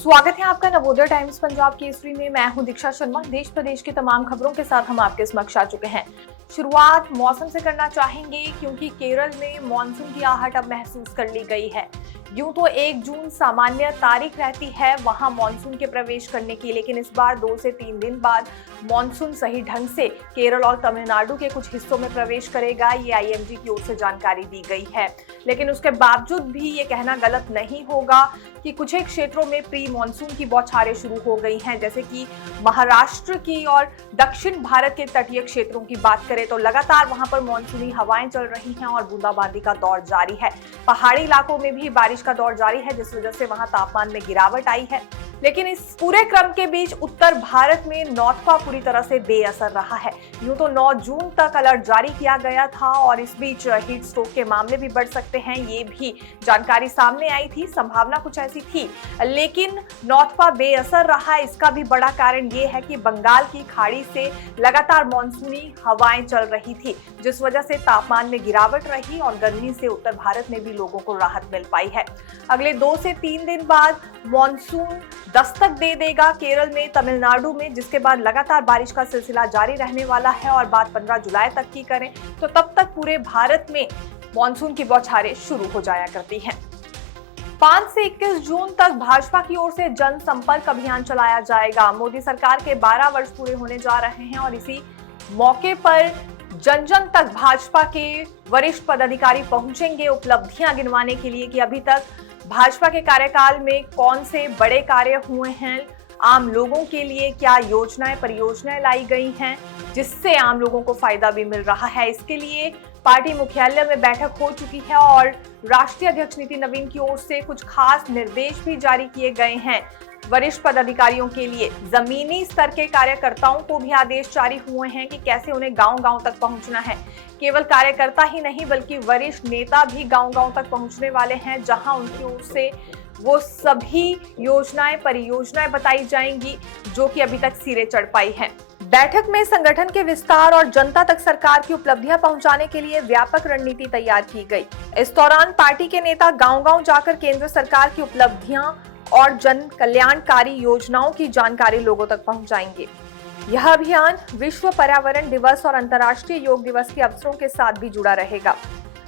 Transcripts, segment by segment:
स्वागत है आपका नवोदय टाइम्स पंजाब केसरी में। मैं हूं दीक्षा शर्मा। देश प्रदेश की तमाम खबरों के साथ हम आपके समक्ष आ चुके हैं। शुरुआत मौसम से करना चाहेंगे क्योंकि केरल में मॉनसून की आहट अब महसूस कर ली गई है। यूं तो 1 जून सामान्य तारीख रहती है वहां मॉनसून के प्रवेश करने की, लेकिन इस बार 2 से 3 दिन बाद मॉनसून सही ढंग से केरल और तमिलनाडु के कुछ हिस्सों में प्रवेश करेगा, ये आईएमडी की ओर से जानकारी दी गई है। लेकिन उसके बावजूद भी ये कहना गलत नहीं होगा कि कुछ एक क्षेत्रों में प्री मॉनसून की बौछारें शुरू हो गई हैं, जैसे कि महाराष्ट्र की और दक्षिण भारत के तटीय क्षेत्रों की बात करें तो लगातार वहां पर मॉनसूनी हवाएं चल रही हैं और बूंदाबांदी का दौर जारी है। पहाड़ी इलाकों में भी बारिश का दौर जारी है, जिस वजह से वहां तापमान में गिरावट आई है। लेकिन इस पूरे क्रम के बीच उत्तर भारत में नॉर्था पूरी तरह से बेअसर रहा है। यूं तो 9 जून तक अलर्ट जारी किया गया था और इस बीच हीट स्ट्रोक के मामले भी बढ़ सकते हैं, ये भी जानकारी सामने आई थी। संभावना कुछ ऐसी थी, लेकिन नॉर्था बेअसर रहा। इसका भी बड़ा कारण ये है कि बंगाल की खाड़ी से लगातार मॉनसूनी हवाएं चल रही थी, जिस वजह से तापमान में गिरावट रही और गर्मी से उत्तर भारत में भी लोगों को राहत मिल पाई है। अगले 2 से 3 दिन बाद मॉनसून दस्तक दे देगा केरल में, तमिलनाडु में, जिसके बाद लगातार बारिश का सिलसिला जारी रहने वाला है। और बात 15 जुलाई तक की करें तो तब तक पूरे भारत में मॉनसून की बौछारें शुरू हो जाया करती हैं। 5 से 21 जून तक भाजपा की ओर से जनसंपर्क अभियान चलाया जाएगा। मोदी सरकार के 12 वर्ष पूरे होने जा रहे हैं और इसी मौके पर जन जन तक भाजपा के वरिष्ठ पदाधिकारी पहुंचेंगे उपलब्धियां गिनवाने के लिए कि अभी तक भाजपा के कार्यकाल में कौन से बड़े कार्य हुए हैं, आम लोगों के लिए क्या योजनाएं परियोजनाएं लाई गई हैं जिससे आम लोगों को फायदा भी मिल रहा है। इसके लिए पार्टी मुख्यालय में बैठक हो चुकी है और राष्ट्रीय अध्यक्ष नितिन नवीन की ओर से कुछ खास निर्देश भी जारी किए गए हैं। वरिष्ठ पदाधिकारियों के लिए जमीनी स्तर के कार्यकर्ताओं को भी आदेश जारी हुए हैं कि कैसे उन्हें गांव-गांव तक पहुंचना है। केवल कार्यकर्ता ही नहीं बल्कि वरिष्ठ नेता भी गांव-गांव तक पहुंचने वाले हैं, जहां उनकी ओर से वो सभी योजनाएं परियोजनाएं बताई जाएंगी जो कि अभी तक सिरे चढ़ पाई हैं। बैठक में संगठन के विस्तार और जनता तक सरकार की उपलब्धियां पहुंचाने के लिए व्यापक रणनीति तैयार की गई। इस दौरान पार्टी के नेता गांव-गांव जाकर केंद्र सरकार की उपलब्धियां और जन कल्याणकारी योजनाओं की जानकारी लोगों तक पहुंचाएंगे। यह अभियान विश्व पर्यावरण दिवस और अंतर्राष्ट्रीय योग दिवस के अवसरों के साथ भी जुड़ा रहेगा।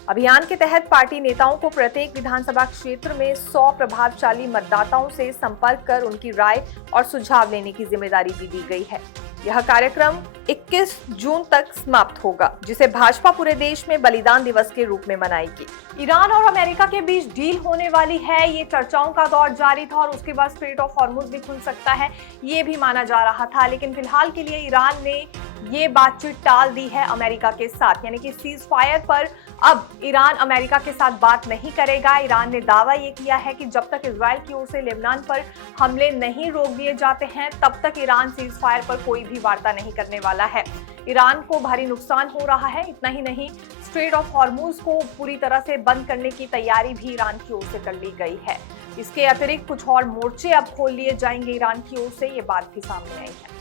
अभियान के तहत पार्टी नेताओं को प्रत्येक विधानसभा क्षेत्र में 100 प्रभावशाली मतदाताओं से संपर्क कर उनकी राय और सुझाव लेने की जिम्मेदारी भी दी गई है। यह कार्यक्रम 21 जून तक समाप्त होगा, जिसे भाजपा पूरे देश में बलिदान दिवस के रूप में मनाएगी। ईरान और अमेरिका के बीच डील होने वाली है, ये चर्चाओं का दौर जारी था और उसके बाद स्ट्रेट ऑफ हॉर्मुज भी खुल सकता है, ये भी माना जा रहा था। लेकिन फिलहाल के लिए ईरान ने ये बातचीत टाल दी है अमेरिका के साथ, यानी कि सीज फायर पर अब ईरान अमेरिका के साथ बात नहीं करेगा। ईरान ने दावा ये किया है कि जब तक इजराइल की ओर से लेबनान पर हमले नहीं रोक दिए जाते हैं तब तक ईरान सीज फायर पर कोई भी वार्ता नहीं करने वाला है। ईरान को भारी नुकसान हो रहा है। इतना ही नहीं, स्ट्रेट ऑफ हॉर्मुज को पूरी तरह से बंद करने की तैयारी भी ईरान की ओर से कर ली गई है। इसके अतिरिक्त कुछ और मोर्चे अब खोल लिए जाएंगे ईरान की ओर से, ये बात भी सामने आई है।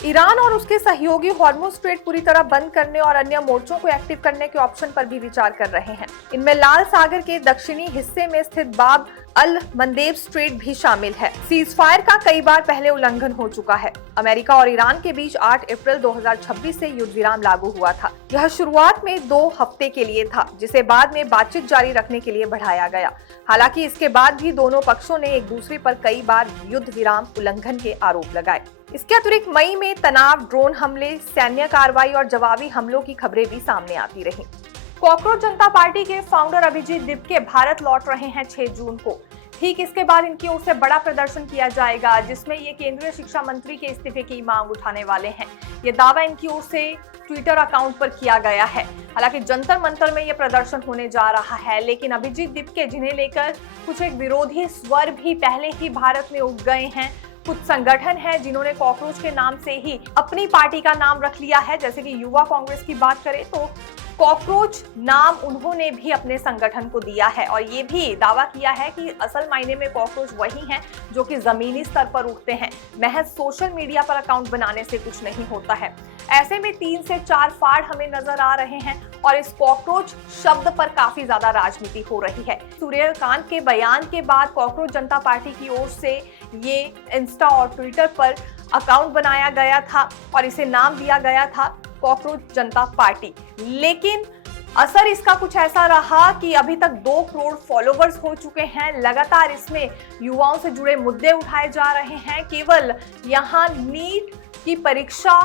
ईरान और उसके सहयोगी हॉर्मुज स्ट्रेट पूरी तरह बंद करने और अन्य मोर्चों को एक्टिव करने के ऑप्शन पर भी विचार कर रहे हैं। इनमें लाल सागर के दक्षिणी हिस्से में स्थित बाब अल मंदेब स्ट्रेट भी शामिल है। सीज फायर का कई बार पहले उल्लंघन हो चुका है। अमेरिका और ईरान के बीच 8 अप्रैल 2026 से युद्ध विराम लागू हुआ था। यह शुरुआत में 2 हफ्ते के लिए था, जिसे बाद में बातचीत जारी रखने के लिए बढ़ाया गया। हालांकि इसके बाद भी दोनों पक्षों ने एक दूसरे पर कई बार युद्ध विराम उल्लंघन के आरोप लगाए। इसके अतिरिक्त मई में तनाव, ड्रोन हमले, सैन्य कार्रवाई और जवाबी हमलों की खबरें भी सामने आती रहीं। कॉकरोच जनता पार्टी के फाउंडर अभिजीत दिपके भारत लौट रहे हैं 6 जून को। ठीक इसके बाद इनकी ओर से बड़ा प्रदर्शन किया जाएगा, जिसमें ये केंद्रीय शिक्षा मंत्री के इस्तीफे की मांग उठाने वाले हैं। ये दावा इनकी ओर से ट्विटर अकाउंट पर किया गया है। हालांकि जंतर मंतर में ये प्रदर्शन होने जा रहा है, लेकिन अभिजीत दिपके, जिन्हें लेकर कुछ एक विरोधी स्वर भी पहले ही भारत में उठ गए हैं, कुछ संगठन हैं जिन्होंने कॉकरोच के नाम से ही अपनी पार्टी का नाम रख लिया है। जैसे कि युवा कांग्रेस की बात करें तो कॉकरोच नाम उन्होंने भी अपने संगठन को दिया है और ये भी दावा किया है कि असल मायने में कॉकरोच वही हैं जो कि जमीनी स्तर पर उठते हैं, महज सोशल मीडिया पर अकाउंट बनाने से कुछ नहीं होता है। ऐसे में 3 से 4 फाड़ हमें नजर आ रहे हैं और इस कॉकरोच शब्द पर काफी ज्यादा राजनीति हो रही है। सूर्यकांत के बयान के बाद कॉकरोच जनता पार्टी की ओर से ये इंस्टा और ट्विटर पर अकाउंट बनाया गया था और इसे नाम दिया गया था कॉकरोच जनता पार्टी। लेकिन असर इसका कुछ ऐसा रहा कि अभी तक 2 करोड़ फॉलोवर्स हो चुके हैं। लगातार इसमें युवाओं से जुड़े मुद्दे उठाए जा रहे हैं। केवल यहाँ नीट की परीक्षा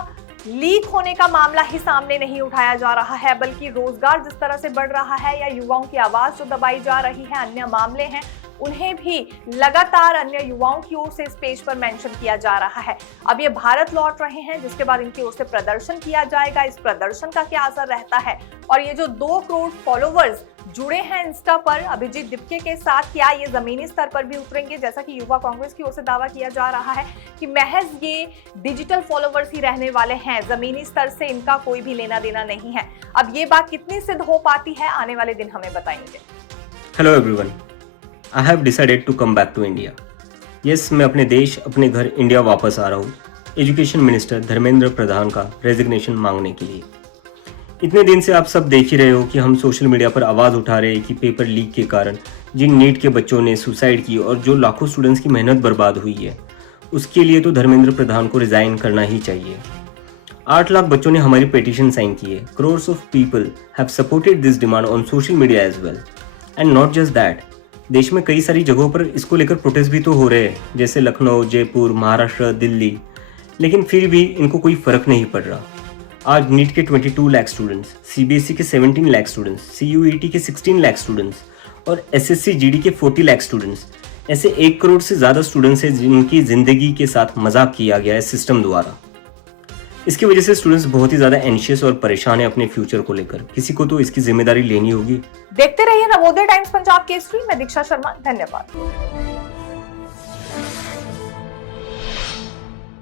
लीक होने का मामला ही सामने नहीं उठाया जा रहा है, बल्कि रोजगार जिस तरह से बढ़ रहा है या युवाओं की आवाज जो दबाई जा रही है, अन्य मामले हैं, उन्हें भी लगातार अन्य युवाओं की ओर से इस पेज पर मेंशन किया जा रहा है। अब ये भारत लौट रहे हैं, जिसके बाद इनकी ओर से प्रदर्शन किया जाएगा। इस प्रदर्शन का क्या असर रहता है और ये जो 2 करोड़ फॉलोवर्स जुड़े हैं इंस्टा पर अभिजीत दिपके के साथ, क्या ये जमीनी स्तर पर भी उतरेंगे? जैसा कि युवा कांग्रेस की ओर से दावा किया जा रहा है कि महज ये डिजिटल फॉलोवर्स ही रहने वाले हैं, जमीनी स्तर से इनका कोई भी लेना देना नहीं है। अब ये बात कितनी सिद्ध हो पाती है, आने वाले दिन हमें बताएंगे। Hello everyone, I have decided to come back to India. Yes, मैं अपने देश, अपने घर इंडिया वापस आ रहा हूँ एजुकेशन मिनिस्टर धर्मेंद्र प्रधान का रेजिग्नेशन मांगने के लिए। इतने दिन से आप सब देख ही रहे हो कि हम सोशल मीडिया पर आवाज़ उठा रहे हैं कि पेपर लीक के कारण जिन नीट के बच्चों ने सुसाइड की और जो लाखों स्टूडेंट्स की मेहनत बर्बाद हुई है, उसके लिए तो धर्मेंद्र प्रधान को रिजाइन करना ही चाहिए। 8 लाख बच्चों ने हमारी पिटीशन साइन की है। Crores of people have supported this demand on social media as well and not just that, देश में कई सारी जगहों पर इसको लेकर प्रोटेस्ट भी तो हो रहे हैं, जैसे लखनऊ, जयपुर, महाराष्ट्र, दिल्ली, लेकिन फिर भी इनको कोई फर्क नहीं पड़ रहा। आज नीट के 22 लाख स्टूडेंट्स, सीबीएसई के 17 लाख स्टूडेंट्स, सीयूईटी के 16 लाख स्टूडेंट्स और एसएससी जीडी के 40 लाख स्टूडेंट्स, ऐसे 1 करोड़ से ज़्यादा स्टूडेंट्स हैं जिनकी ज़िंदगी के साथ मजाक किया गया है सिस्टम द्वारा। इसकी वजह से स्टूडेंट्स बहुत ही ज़्यादा एंशियस और परेशान है अपने फ्यूचर को लेकर। किसी को तो इसकी जिम्मेदारी लेनी होगी। देखते रहिए नवोदय टाइम्स पंजाब केसरी में दीक्षा शर्मा। धन्यवाद।